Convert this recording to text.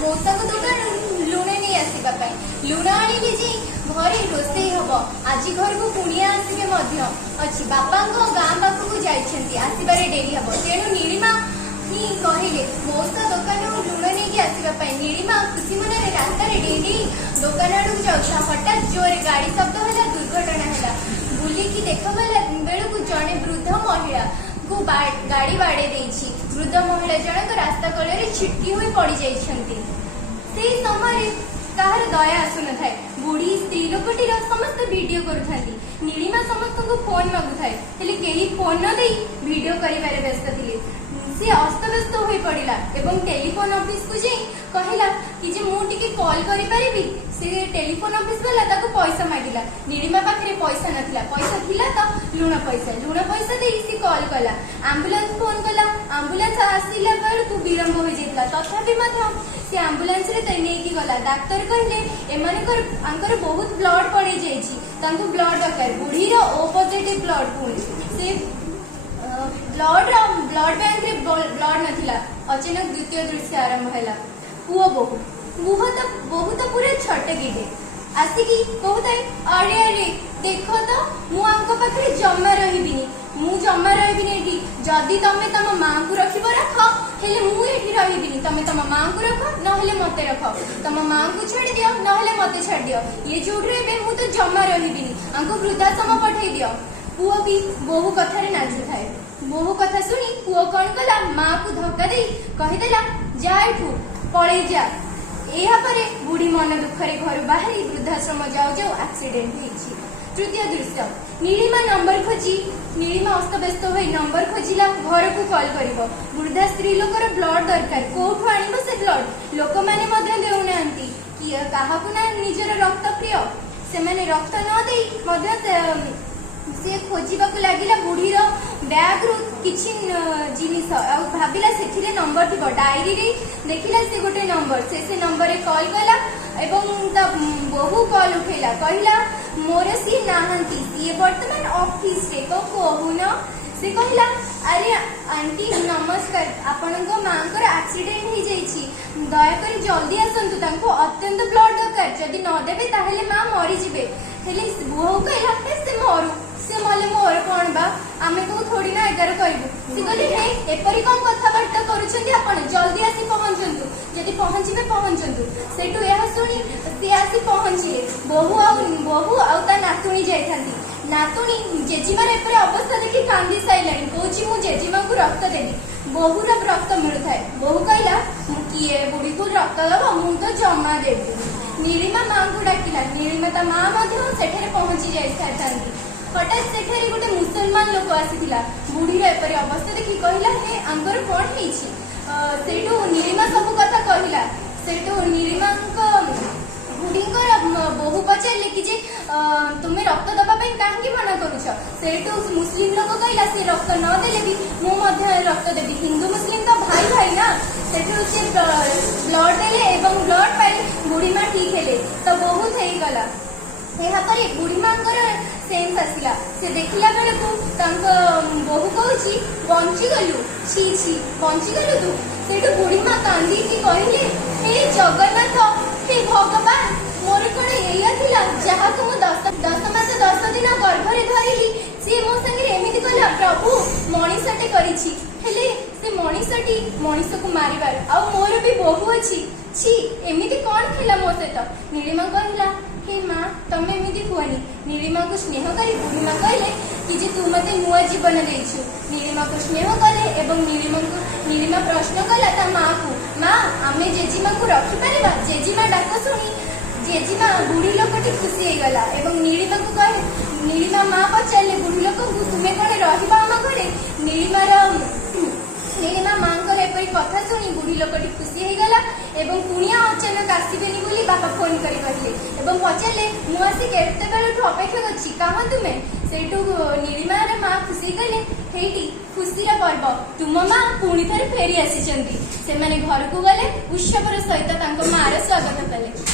मौसा को दुकान लुण नहीं आसवा लुण आनिले जे घरे रोषे हम आज घर को कुणिया आसवे अच्छी बापा गाँ पाखक आसबार डेरी हम तेणु नीलिमा ही कहले मौसा दुकान लुण नहीं आसवा नीलिमा खुशी मन रास्ता डेरी दुकान आड़ जाऊँ हठात जोरे गाड़ी शब्द है दुर्घटना है बुलिकी देखा बेलू जड़े वृद्ध महिला को गाड़ी बाड़े देछि वृद्ध महिला जनक रास्ता कड़े छिटकी हुई पड़ जाइछंती से समय कहार दया आसु न थाए बुढ़ी स्त्री लोकटीर समस्त वीडियो करुथांती नीलिमा समस्त को फोन मागु थाए हेले केही फोन न देई वीडियो करिबारे व्यस्त थिले से अस्तव्यस्त हो पड़ा एवं टेलीफोन ऑफिस को जाई कहला कि जे मु टिके कॉल करि परिबी से टेलीफोन ऑफिस वाला ताको पैसा मागिला नीलिमा पाखरे पैसा नथिला पैसा थिला तो लुण पैसा दे सी कॉल कला एम्बुलेंस फोन कला एम्बुलेंस आसिला बेल तू विलंब हो जेतला तथापि मध्य से एम्बुलेंस रे तै नेकी गला डॉक्टर कहले एमानकर आंकर बहुत ब्लड पड़े जाईची तांको ब्लड दरकार बुढ़ी रो ओ पॉजिटिव ब्लड पुणी से ब्लड बैंक रे ब्लड नथिला अचानक द्वितीय दृश्य आरंभ हैला पुओ बहु तो पूरे छोटे गिटे आसिकी कहता अरे अरे देख तो मु आंको पाखरे जमा रहिबिनी मु जमा रहिबिनी एठी जदी तमे तम मां को रखिबो रख हेले मु एठी रहिबिनी तमे तम मां को रख न हेले मते रख तम मां को छाड़ी दियो न हेले मते छाड़ दियो ये जोड़ रे मु तो जमा रहिबिनी आंको वृद्धाश्रम पठै दियो पुओ भी बहु कथा रे नाचु थाए बहु कथा सुनी पुओ कौन कला मां को धक्का दे कहिदेला जा एठू पळै जा एहा परे बुढ़ी मन दुखरे घर बाहरी वृद्धाश्रम जाऊ जाऊ एक्सीडेंट होईछि तृतीय दृश्य नीलिमा नंबर खोजी नीलिमा अस्तव्यस्त हो नंबर खोजिला घर को कॉल करिवो वृद्धा स्त्री लोकर ब्लड दरकार कोठु आनिबो से ब्लड लोक माने मध्य देउनांती कि काहाकु ना निजर रक्त प्रिय से माने रक्त न देई मध्य से खोजिबाकु लागिला बुढ़ीर बैग रु किछि जिनिस भाबिला सेथिरे नंबर थिबो डायरी रे देखिला से गोटे नंबर से नंबर रे कॉल कला एवं ता बहु कॉल उठेला कहिला मोर सी नाहंती ये वर्तमान ऑफिस रे को कहूना से कहिला अरे आंटी नमस्कार आपनको मांकर एक्सीडेंट हो जाइछि दया कर जल्दी आसंतु तांको अत्यंत ब्लड दरकार जदी न देबे ताहेले मां मरि जिबे हेले बुहो कहला से मरु से मले मोर कोन बा आमे को थोड़ी ना एगार कहबो से कहले हे एपरी कोन कथा बार्ता करूछंती आपण जल्दी आसी पहुंचंतु जदी पहुंचंतु सेटु एहा सुनी से आसी पहुंचिले बहु आ ता नातुणी जाइथांती नातुणी जेजीमार एपरी अवस्था देखि कांदी साइलानी कोची मु जेजीमा को रक्त देबी बहुर रक्त मिलु थाए बहु कहला मु किए बुढ़ी को रक्त दबो मु तो जमा देबी नीलिमा मां को डाकिला नीलिमा ता मां मध्य सेठरे पहुंची जाइथांती हठात सेठरे गोटे मुसलमान लोक आसीथिला बुढ़ीर एपरी अवस्था देखि कहला हे आंगर कोन हेछि सेठु नीलिमा सब कथा कहला सेठु नीलिमा बुढ़ीकर बहु पचारे कि जे तुम्हें रक्त दबा कहीं मना करुछ सेठु मुस्लिम लोक कहला से रक्त न देले भी मु मध्य रक्त देबी हिंदू मुस्लिम तो भाई भाई ना सेठु से ब्लड देले एवं ब्लड पाई बुढ़ी मां ठीक हेले तो बहुत हेई गला एहा परे बुढ़ी मांकर सेंस आसिला से देखिला बेले को तांक बहु कहूची बंची गलु छी छी बंची गलु तू सेठु बुढ़ी मां कांदी की कहले हे जगन्नाथ हे भगवान मोर कोन एया थिला जहा को मु 10 मास 10 दिन गर्भ रे धरिली से मो संगे एमिति कहला प्रभु मणिसटे करिछि हेले से मणिसटी मणिस को मारिबार आ मोर भी बहु अछि छी एमिति कोन थिला मो सहित नीलिमा कहला हे मां तमे एमिति हुआनी नीलिमा को स्नेह करी बुढ़ी मां कहले कि जे तू मते नुआ जीवन देइछु नीलिमा को स्नेह कले एवं नीलिमा प्रश्न कला ता मां को मां आमे जेजीमा को रखि परिबा जेजीमा डाक सुनी जेजीमा बुढ़ी लोकटी खुशी हे गला एवं नीलिमा को कहे नीलिमा मां पचारले बुढ़ी लोक को तुमे कोन रहिबा हम घरे नीलिमा मांकर एपरी कथा सुनी बुढ़ी लोकटी खुशी हे गला एवं कुनिया अचानक आसीबेनी बोली बापा फोन करी कहले एवं पचारले मु आसी केते बेलठु अपेक्षा करछि कहां तुमे सेठु नीलिमा रे मां खुशी कहले हेटी खुशी रा पर्व तुम मां पुणी थरे फेरी आसी चंदी से माने घर को गले उत्सवर सहित तांको मां रे स्वागत कले।